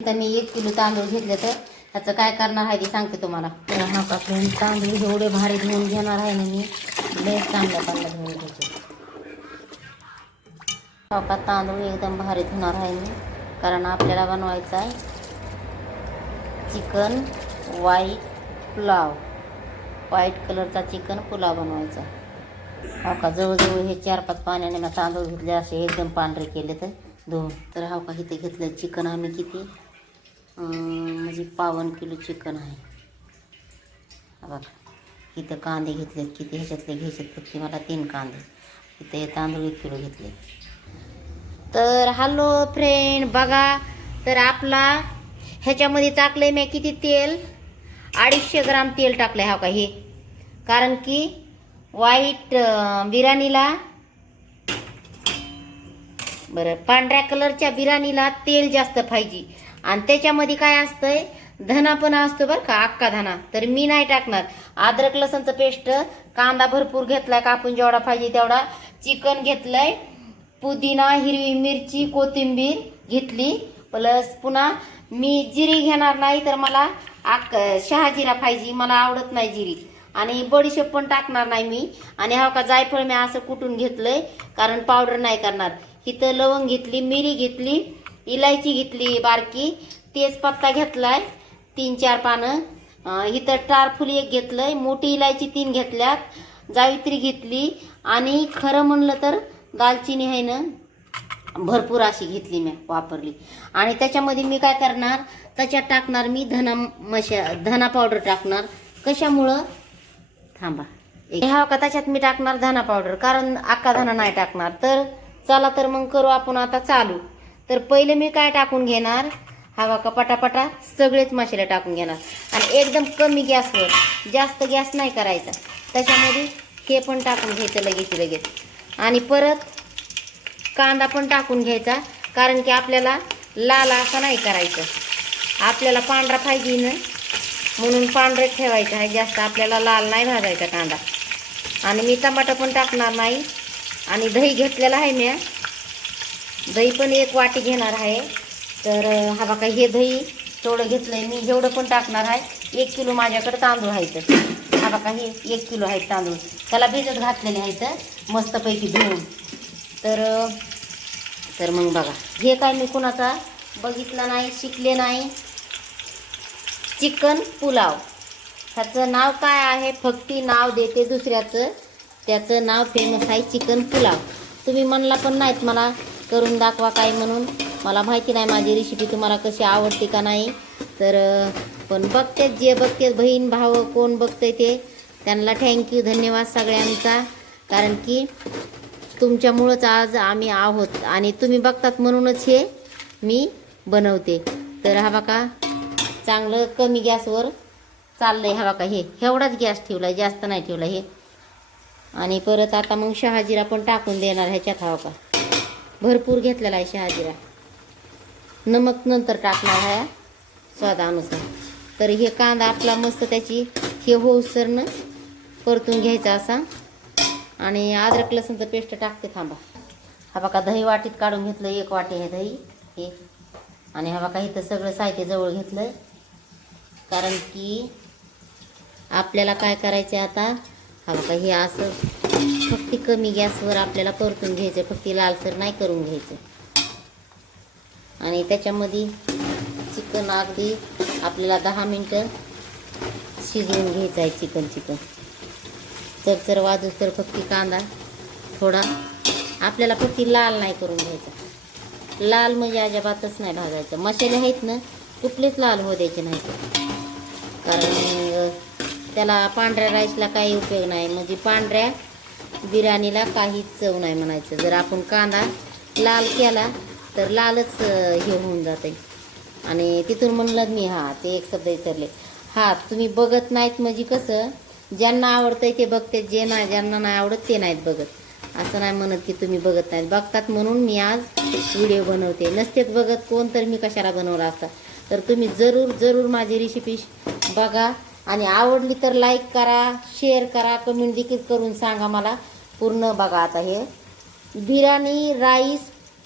तर मी एक किलो तांदूळ घेतले तर त्याचं काय करणार आहे ते सांगते तुम्हाला. तर हा का फ्रेंड तांदूळ एवढे भारी घेऊन घेणार आहे ना मी लय चांगल्या पाण्यात घेऊन घ्यायचे हा हो का तांदूळ एकदम भारी धुणार आहे मी कारण आपल्याला बनवायचं आहे चिकन व्हाईट पुलाव. व्हाईट कलरचा चिकन पुलाव बनवायचा हो का जवळजवळ हे चार पाच पाण्याने तांदूळ घेतले असे एकदम पांढरे केले तर दोन तर हा का इथे घेतलं चिकन आम्ही किती? म्हणजे पावन किलो चिकन आहे. बघा. इथं कांदे घेतलेत किती? ह्याच्यातले घ्यायचे फक्त मला तीन कांदे. इथे तांदूळ एक किलो घेतले तर हॅलो फ्रेंड बघा. तर आपला ह्याच्यामध्ये टाकलंय मी किती तेल? अडीचशे ग्राम तेल टाकलंय हा का हे? कारण की व्हाईट बिर्याणीला बरं पांढऱ्या कलरच्या बिर्याणीला तेल जास्त पाहिजे. आणि त्याच्यामध्ये काय असतंय? धना पण असतो बरं का अक्का धना. तर मी नाही टाकणार. अद्रक लसणचं पेस्ट कांदा भरपूर घेतलाय कापून जेवढा पाहिजे तेवढा. चिकन घेतलंय पुदिना हिरवी मिरची कोथिंबीर घेतली. प्लस पुन्हा मी जिरी घेणार नाही तर मला आक शहाजिरा पाहिजे मला आवडत नाही जिरी. आणि बडीशेप पण टाकणार नाही मी. आणि हा का जायफळ मी असं कुटून घेतलंय कारण पावडर नाही करणार. इथं लवंग घेतली मिरी घेतली. इलायची घेतली बारकी तेजपत्ता घेतलाय तीन चार पानं. इथं टारफुली एक घेतलंय मोठी इलायची तीन घेतल्यात जावित्री घेतली आणि खरं म्हणलं तर दालचिनी आहे ना भरपूर अशी घेतली मी वापरली. आणि त्याच्यामध्ये मी काय करणार त्याच्यात टाकणार मी धना मशा धना पावडर टाकणार. कशामुळं? थांबा. एक- ह्या का त्याच्यात मी टाकणार धना पावडर कारण अक्का धना नाही टाकणार. तर चला तर मग करू आपण आता चालू. तर पहिले मी काय टाकून घेणार? हवा का पटापटा सगळेच मसाले टाकून घेणार. आणि एकदम कमी गॅसवर जास्त गॅस नाही करायचा. त्याच्यामध्ये हे पण टाकून घ्यायचं लगेच लगेच. आणि परत कांदा पण टाकून घ्यायचा कारण की आपल्याला लाल असा नाही करायचं. आपल्याला पांढरा पाहिजे ना? म्हणून पांढरं ठेवायचं आहे. जास्त आपल्याला लाल नाही भाजायचा कांदा. आणि मी टमाटर पण टाकणार नाही. आणि दही घेतलेलं आहे मी. दही पण एक वाटी घेणार आहे. तर हा बघा हे दही थोडं घेतलं आहे मी. जेवढं पण टाकणार आहे. एक किलो माझ्याकडे तांदूळ आहेत. हा बघा हे एक किलो आहेत तांदूळ. त्याला भिजत घातलेले आहेत मस्तपैकी धुवून. तर तर मग बघा हे काय मी कुणाचा बघितलं नाही शिकले नाही. चिकन पुलाव. ह्याचं नाव काय आहे? फक्ती नाव देते दुसऱ्याचं. त्याचं नाव फेमस आहे चिकन पुलाव. तुम्ही म्हणला पण नाहीत मला. करून दाखवा काय म्हणून. मला माहिती नाही माझी रेसिपी तुम्हाला कशी आवडते का नाही. तर पण बघतेच जे बघतेच बहीण भाव कोण बघते ते. त्यांना थँक्यू धन्यवाद सगळ्यांचा. कारण की तुमच्यामुळंच आज आम्ही आहोत. आणि तुम्ही बघतात म्हणूनच हे मी बनवते. तर हा बघा चांगलं कमी गॅसवर चाललंय हा बघा हे. एवढाच गॅस ठेवला जास्त नाही ठेवला हे. आणि परत आता मग शहाजीरा पण टाकून देणार ह्याच्यात हवा का भरपूर घेतलेला आहे शहाजिरा. नमक नंतर टाकणार आहे स्वादानुसार तर हे कांदा आपला मस्त त्याची हे होऊसरनं परतून घ्यायचा असा. आणि अद्रक लसणचं पेस्ट टाकते थांबा. हा बघा दही वाटीत काढून घेतलं एक वाटी आहे दही हे आणि हा बघा इथं सगळं साहित्य जवळ घेतलं कारण की आपल्याला काय करायचं आता? हा बघा हे असं फक्त कमी गॅसवर आपल्याला परतून घ्यायचं फक्त लालसर नाही करून घ्यायचं. आणि त्याच्यामध्ये चिकन अगदी आपल्याला दहा मिनटं शिजवून घ्यायचं आहे चिकन चिकन. चरचर वाजूस तर फक्त कांदा थोडा आपल्याला फक्त लाल नाही करून घ्यायचा. लाल म्हणजे अजिबातच नाही भाजायचं. मसाले आहेत ना कुठलेच लाल होऊ द्यायचे नाही कारण त्याला पांढऱ्या राईसला काही उपयोग नाही. म्हणजे पांढऱ्या बिर्याणीला काहीच चव नाही म्हणायचं. जर आपण कांदा लाल केला तर लालच हे होऊन जाते आणि तिथून म्हणलं मी हा ते एक शब्द विचारले हा तुम्ही बघत नाहीत म्हणजे कसं ज्यांना आवडतंय ते बघते जे नाही ज्यांना नाही आवडत ते नाहीत बघत. असं नाही म्हणत की तुम्ही बघत नाहीत. बघतात म्हणून मी आज व्हिडिओ बनवते. नसतेच बघत कोण तर मी कशाला बनवला असता? तर तुम्ही जरूर जरूर माझी रेसिपी बघा. आणि आवडली तर लाईक करा शेअर करा कमेंट देखील करून सांगा मला. पूर्ण बघा आता हे. बिर्याणी राईस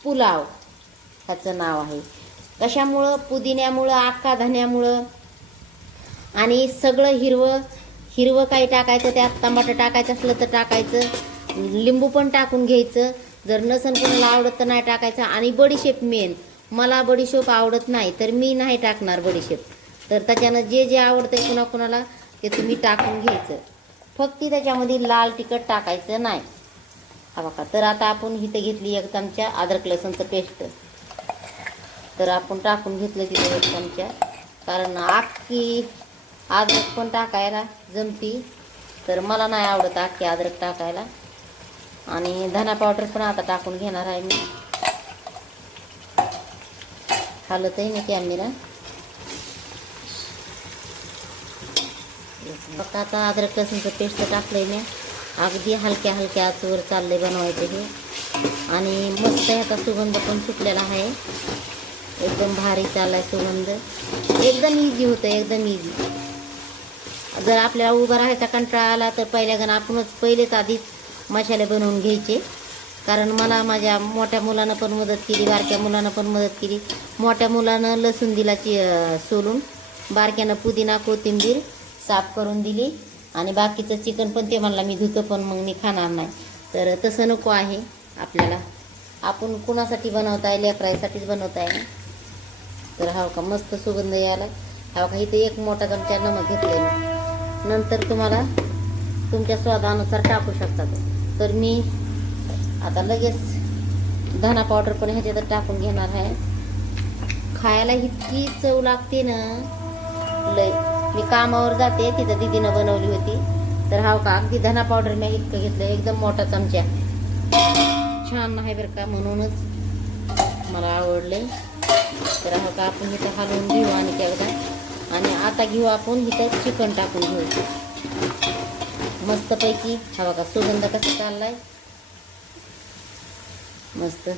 पुलाव. ह्याचं नाव आहे. कशामुळं? पुदिन्यामुळं अख्खा धन्यामुळं. आणि सगळं हिरवं हिरवं काही टाकायचं त्यात? टमाटर टाकायचं असलं तर टाकायचं. लिंबू पण टाकून घ्यायचं. जर नसन कोणाला आवडत तर नाही टाकायचं. आणि बडीशेप मेन. मला बडीशेप आवडत नाही तर मी नाही टाकणार बडीशेप. तर त्याच्यानं जे जे आवडतं कुणा कुणाला ते तुम्ही टाकून घ्यायचं. फक्त त्याच्यामध्ये लाल तिखट टाकायचं नाही. हा बघा तर आता आपण इथं घेतली एक चमचा अद्रक लसणचं पेस्ट. तर आपण टाकून घेतलं तिथे एक चमचा. कारण अख्खी अद्रक पण टाकायला जमती. तर मला नाही आवडत अख्खी अद्रक टाकायला. आणि धना पावडर पण आता टाकून घेणार आहे मी. हलत आहे मी कॅमेरा फक्त आता अद्रक लसूणचं पेस्ट टाकलंय मी. अगदी हलक्या हलक्या आचवर चाललंय बनवायचं हे. आणि मस्त ह्याचा सुगंध पण सुटलेला आहे. एकदम भारी चाललाय सुगंध. एकदम इझी होतं एकदम इझी जर आपल्याला उभं राहायचा कंटाळा आला तर पहिल्या आपणच पहिलेच आधीच मसाले बनवून घ्यायचे. कारण मला माझ्या मोठ्या मुलानं पण मदत केली बारक्या मुलानं पण मदत केली. मोठ्या मुलानं लसूण दिला चि सोलून. बारक्यानं पुदिना कोथिंबीर साफ करून दिली. आणि बाकीचं चिकन पण ते म्हणला मी धुतं पण मग मी खाणार नाही. तर तसं नको आहे आपल्याला. आपण कुणासाठी बनवताय लेकरायसाठीच बनवताय तर हा का मस्त सुगंध यायला. हा का इथे एक मोठा चमचा नमक घेतले नंतर तुम्हाला तुमच्या स्वादानुसार टाकू शकता तर मी आता लगेच धना पावडर पण ह्याच्यात टाकून घेणार आहे. खायला इतकी चव लागते ना. लय. मी कामावर जाते तिथं दिदीनं बनवली होती. तर हा का अगदी धना पावडर मी इतकं घेतलं एकदम मोठा चमचा. छान आहे बरं का म्हणूनच मला आवडले. तर हा का आपण इथं हलवून घेऊ आणि एकदा. आणि आता घेऊ आपण इथं चिकन टाकून घेऊ. मस्तपैकी. हा बघा सुगंध कसा चाललाय? मस्त.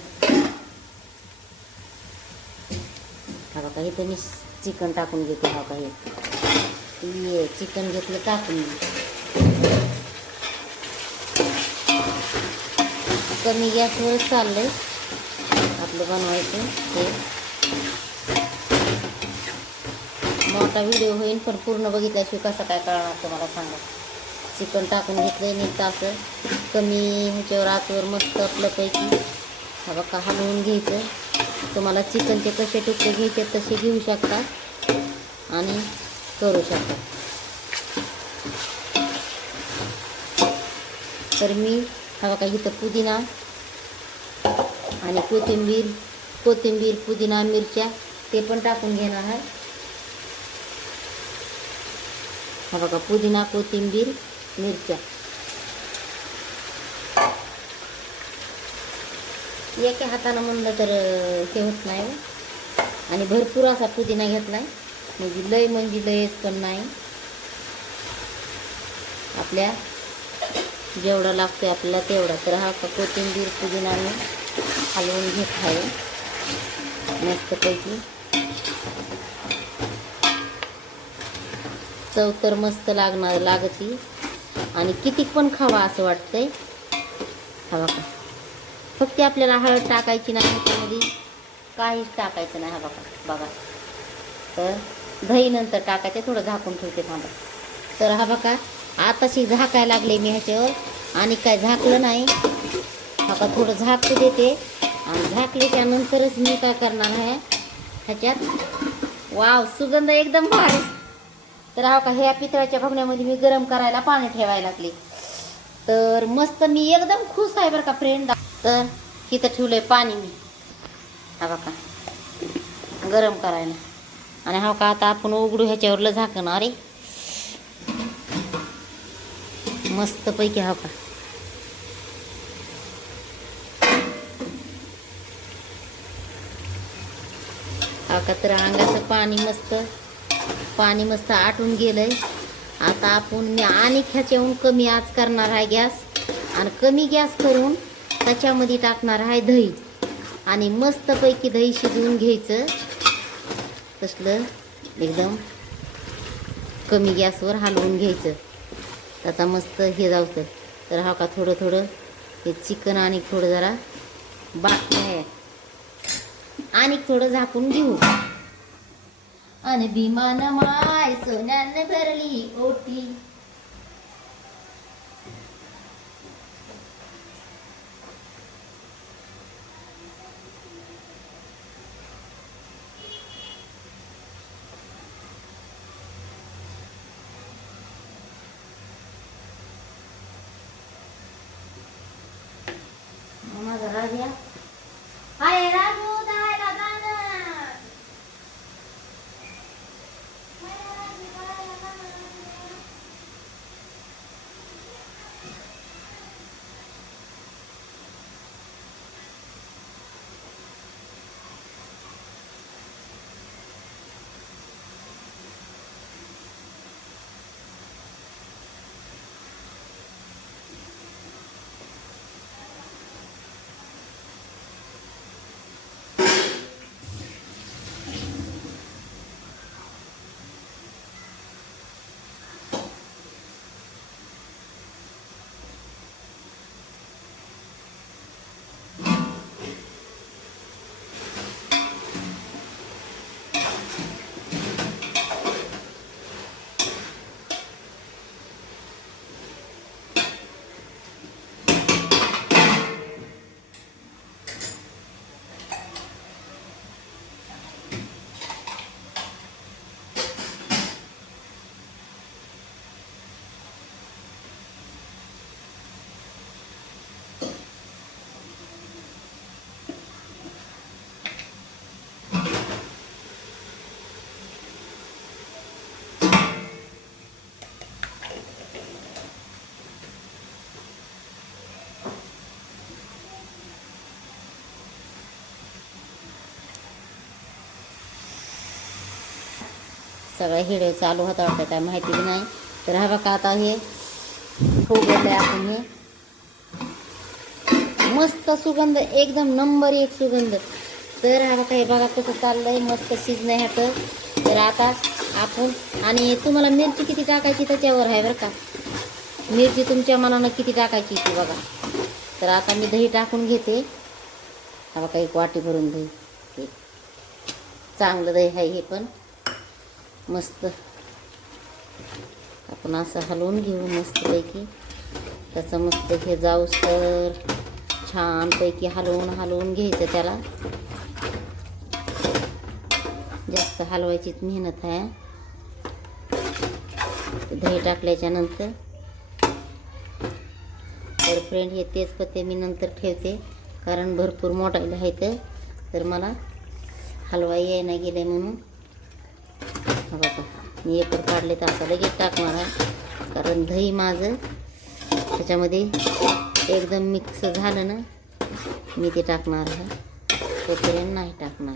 हा बघा इथं मी चिकन टाकून घेते हा का हे. चिकन घेतलं टाकून कमी गॅसवर चाललंय आपलं बनवायचं हे मोठा व्हिडिओ होईल पण पूर्ण बघितल्याशिवाय कसा काय कळणार तुम्हाला सांगा. चिकन टाकून घेतलं नीट असं. कमी ह्याच्यावर आतवर मस्त आपल्यापैकी. हा बघा हलवून घ्यायचं. तुम्हाला चिकनचे कसे तुकडे घ्यायचे तसे घेऊ शकता. आणि करू शकता. तर मी हा बघा इथं पुदिना आणि कोथिंबीर कोथिंबीर पुदिना मिरच्या ते पण टाकून घेणार आहे. हा बघा पुदिना कोथिंबीर मिरच्या. एका हातानं म्हणलं तर हे होत नाही हो. आणि भरपूर असा पुदिना घेतला आहे म्हणजे लय म्हणजे लयच पण नाही. आपल्या जेवढा लागतोय आपल्याला तेवढा. तर हा का कोथिंबीर पुदिना आम्ही हलवून घेत आहे. मस्तपैकी चव तर मस्त लागणार लागती. आणि किती पण खावा असं वाटतंय. हवा का? फक्त आपल्याला हळद टाकायची नाही त्यामध्ये काहीच टाकायचं नाही. हा बघा बघा. तर दही नंतर टाकायचे थोडं झाकून ठेवते थांबा तर हा बघा आताशी झाकायला लागले मी ह्याच्यावर आणि काय झाकलं नाही. हा का थोडं झाकू देते. आणि झाकल्याच्या नंतरच मी काय करणार आहे ह्याच्यात वाव सुगंध एकदम भारी. तर हा का ह्या पितळाच्या भगण्यामध्ये मी गरम करायला पाणी ठेवायला लागले. तर मस्त मी एकदम खुश आहे बरं का फ्रेंड तर इथं ठेवलंय पाणी मी. हा बघा गरम करायला. आणि हा का आता आपण उघडू ह्याच्यावरलं झाकण अरे. मस्तपैकी हा का. हा का तर अंगाचं पाणी मस्त पाणी मस्त आटून गेलंय. आता आपण मी आणि ह्याच्याहून कमी आज करणार आहे गॅस. आणि कमी गॅस करून त्याच्यामध्ये टाकणार आहे दही. आणि मस्तपैकी दही शिजवून घ्यायचं. तसलं एकदम कमी गॅसवर हलवून घ्यायचं. त्याचा मस्त हे जावतं. तर हा का थोडं थोडं हे चिकन आणि थोडं जरा बाकी आहे. आणि थोडं झाकून घेऊ. आणि भीमान माय सोन्यानं भरली ओटी. सगळा हिडे चालू होता वाटतं काय माहिती बी नाही. तर हा बघा आता हे फुगवलं आपण हे. मस्त सुगंध एकदम नंबर एक सुगंध. तर हा बघा हे बघा कसं चाललंय मस्त शिजणं ह्याचं. तर आता आपण आणि तुम्हाला मिरची किती टाकायची त्याच्यावर आहे बरं का? मिरची तुमच्या मनानं किती टाकायची ती बघा. तर आता मी दही टाकून घेते. हा बघा एक वाटी भरून दही. चांगलं दही आहे हे पण. मस्त. आपण असं हलवून घेऊ मस्तपैकी. त्याचं मस्त हे जाऊस तर छानपैकी हलवून हलवून घ्यायचं त्याला. जास्त हलवायचीच मेहनत आहे. दही टाकल्याच्या नंतर. तर फ्रेंड हे तेच पत्ते मी नंतर ठेवते. कारण भरपूर मोठायला आहेत. तर मला हलवाई यायला गेले म्हणून. हा बघा. मी एकर काढले तर असं लगेच टाकणार आहे. कारण दही माझं त्याच्यामध्ये एकदम मिक्स झालं ना मी ते टाकणार आहे. तोपर्यंत नाही टाकणार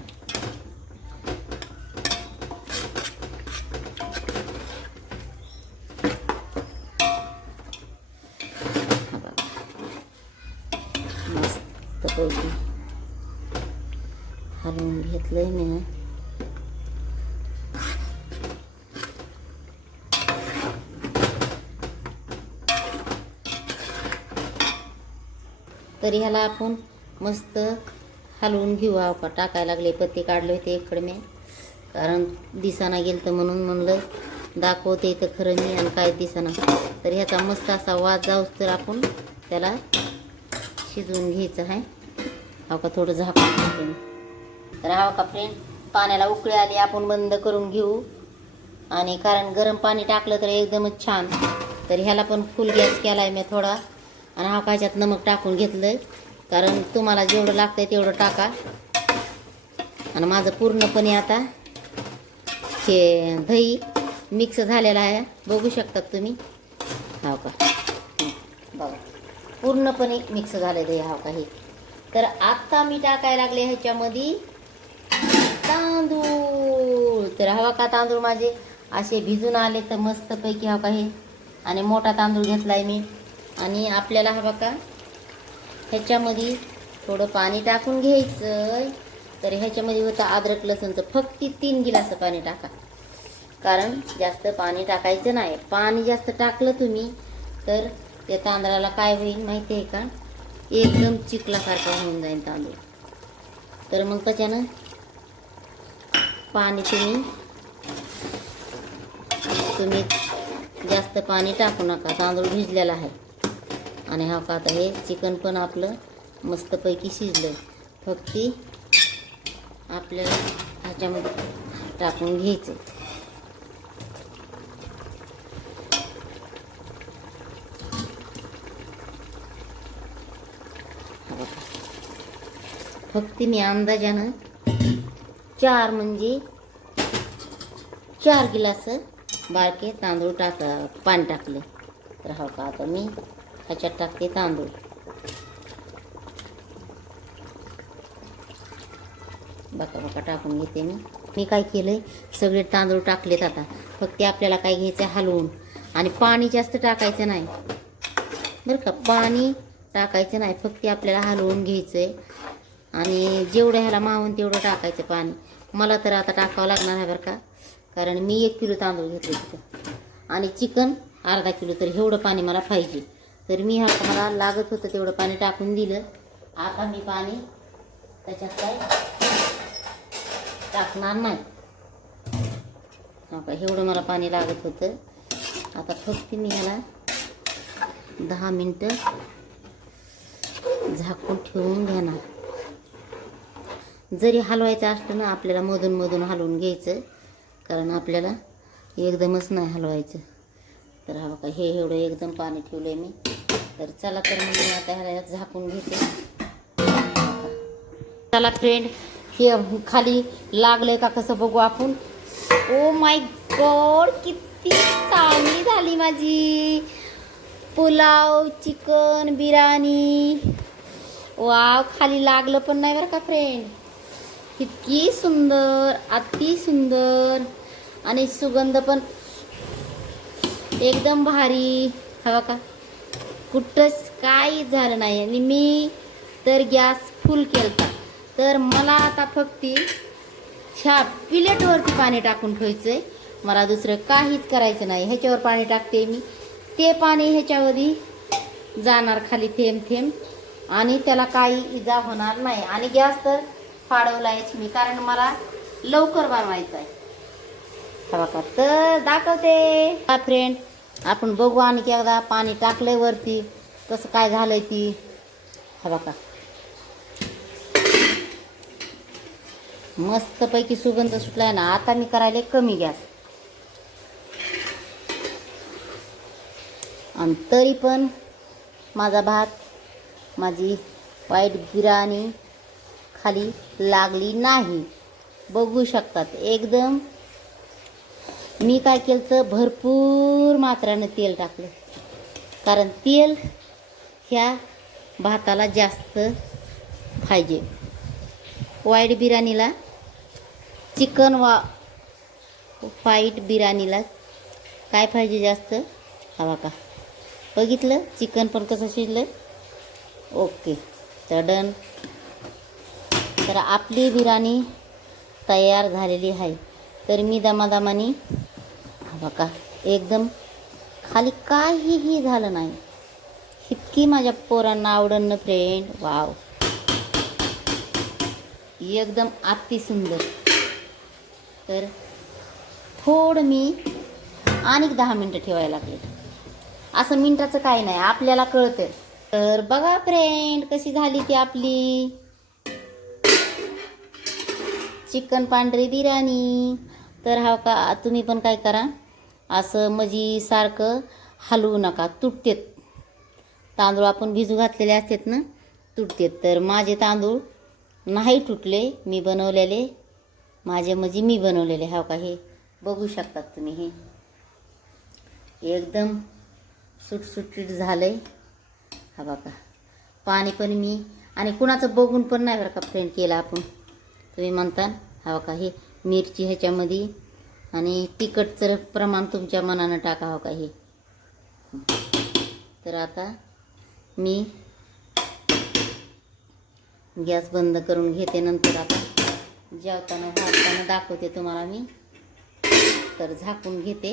हा बघा. मस्तपैकी हलवून घेतलंय मी ना तरी ह्याला आपण मस्त हलवून घेऊ. हा का टाकायला लागले पत्ते काढले होते इकडे मी. कारण दिसाना गेलं तर म्हणून म्हणलं दाखवते तर खरं मी आणि काय दिसाना. तर ह्याचा मस्त असा वाज जाऊस तर आपण त्याला शिजवून घ्यायचं आहे. हा का थोडं झाकून ठेवते तर हा का फ्रेंड पाण्याला उकळी आली आपण बंद करून घेऊ. आणि कारण गरम पाणी टाकलं तर एकदमच छान. तर ह्याला पण फुल गॅस केला आहे मी थोडा. आणि हा कायच्यात नमक टाकून घेतलं कारण तुम्हाला जेवढं लागतंय तेवढं टाका. आणि माझं पूर्णपणे आता हे दही मिक्स झालेलं आहे. बघू शकतात तुम्ही. हो का? बघा. पूर्णपणे मिक्स झालं दही हो का हे. तर आत्ता मी टाकायला लागले ह्याच्यामध्ये तांदूळ. तर हवा का तांदूळ माझे? असे भिजून आले तर मस्तपैकी हा का हे. आणि मोठा तांदूळ घेतलाय मी. आणि आपल्याला हा बघा ह्याच्यामध्ये थोडं पाणी टाकून घ्यायचं. तर ह्याच्यामध्ये होतं अद्रक लसणचं. फक्त तीन गिलास पाणी टाका. कारण जास्त पाणी टाकायचं नाही. पाणी जास्त टाकलं तुम्ही तर त्या तांदळाला काय होईल माहिती आहे का? एकदम चिखलासारखा होऊन जाईल तांदूळ. तर मग त्याच्यानं पाणी तुम्ही तुम्ही जास्त पाणी टाकू नका. तांदूळ भिजलेला आहे. आणि हा का आता हे चिकन पण आपलं मस्तपैकी शिजलं. फक्त आपल्याला ह्याच्यामध्ये टाकून घ्यायचं. फक्त मी अंदाजानं चार म्हणजे चार गिलास बारके तांदूळ टाक पाणी टाकले. तर हो का आता मी त्याच्यात टाकते तांदूळ बका बका टाकून घेते मी मी काय केलं आहे सगळे तांदूळ टाकलेत आता. फक्त आपल्याला काय घ्यायचं हलवून. आणि पाणी जास्त टाकायचं नाही. बरं का? पाणी टाकायचं नाही. फक्त आपल्याला हलवून घ्यायचं आहे आणि जेवढं ह्याला मावून तेवढं टाकायचं पाणी. मला तर आता टाकावं लागणार आहे बरं का? कारण मी एक किलो तांदूळ घेतले तिथं. आणि चिकन अर्धा किलो तर एवढं पाणी मला पाहिजे. तर मी हा मला लागत होतं तेवढं पाणी टाकून दिलं. आता मी पाणी त्याच्यात काय टाकणार नाही. हा का एवढं मला पाणी लागत होतं. आता फक्त मी ह्याला दहा मिनटं झाकून ठेवून घेणार. जरी हलवायचं असलं ना आपल्याला मधून मधून हलवून घ्यायचं. कारण आपल्याला एकदमच नाही हलवायचं. तर हा बघा हे एवढं एकदम पाणी ठेवलं आहे मी. तर चला तर मग मी आता ह्याला झाकून घेते. चला फ्रेंड हे खाली लागलंय का कसं बघू आपण? ओ माय गॉड किती चांगली झाली माझी. पुलाव चिकन बिर्याणी. वाव खाली लागलं पण नाही बरं का फ्रेंड इतकी सुंदर अति सुंदर. आणि सुगंध पण एकदम भारी. हवा का? कुठंच काही झालं नाही. आणि मी तर गॅस फुल केलता. तर मला आता फक्त ह्या प्लेटवरती पाणी टाकून ठेवायचं आहे मला दुसरं काहीच करायचं नाही. ह्याच्यावर पाणी टाकते मी. ते पाणी ह्याच्यावरही जाणार खाली थेंब थेंब. आणि त्याला काही इजा होणार नाही. आणि गॅस तर फाडवलायच मी कारण मला लवकर बनवायचं आहे हा बघा तर दाखवते. हा फ्रेंड आपण बघू आणखी एकदा पाणी टाकलंय वरती कसं काय झालंय ती. हा बघा. मस्तपैकी सुगंध सुटलाय ना आता मी करायला कमी गॅस. आणि तरी पण माझा भात माझी वाईट बिर्याणी खाली लागली नाही. बघू शकतात एकदम मी काय केलं तर भरपूर मात्रानं तेल टाकलं. कारण तेल ह्या भाताला जास्त पाहिजे. वाईट बिर्याणीला चिकन वा व्हाईट बिर्याणीला काय पाहिजे जास्त? हवा का बघितलं? चिकन पण कसं शिजलं? ओके. तर डन. तर आपली बिर्याणी तयार झालेली आहे. तर मी दमादमानी बघा एकदम खाली काहीही झालं नाही. इतकी माझ्या पोरांना आवडन ना फ्रेंड वाव एकदम अति सुंदर. तर थोडं मी आणि दहा मिनटं ठेवायला लागले. असं मिनटाचं काही नाही आपल्याला कळतं तर बघा फ्रेंड कशी झाली ती आपली? चिकन पांढरी बिर्याणी. तर हा का तुम्ही पण काय करा. असं मजी सारखं हलवू नका तुटतेत. तांदूळ आपण भिजू घातलेले असतात ना तुटतेत. तर माझे तांदूळ नाही तुटले मी बनवलेले. माझे म्हणजे मी बनवलेले हा का? हे बघू शकतात तुम्ही हे. एकदम सुटसुटीत झालंय. हा बघा. पाणी पण मी आणि कुणाचं बघून पण नाही बरं का फ्रेंड केला आपण. तुम्ही म्हणता हा बघा हे मिरची ह्याच्यामध्ये आणि तिखटचं प्रमाण तुमच्या मनानं टाकावं हो का हे तर आता मी गॅस बंद करून घेते नंतर आता जेवताना भाजताना दाखवते तुम्हाला मी. तर झाकून घेते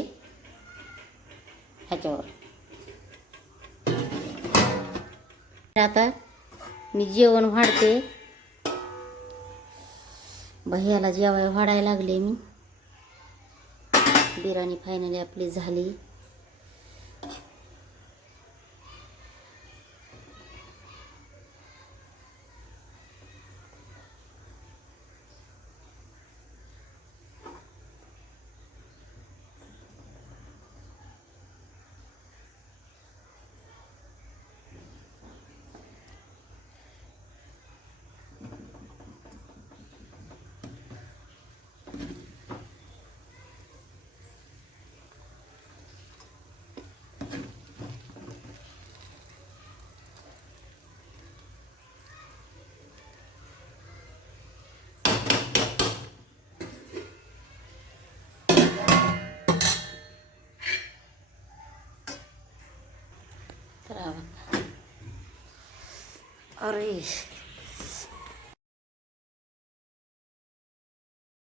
ह्याच्यावर. आता मी जेवण वाढते. भैयाला जेवाय वाढायला लागले मी. बिर्याणी फायनली आपली झाली. तर हा बघा. अरे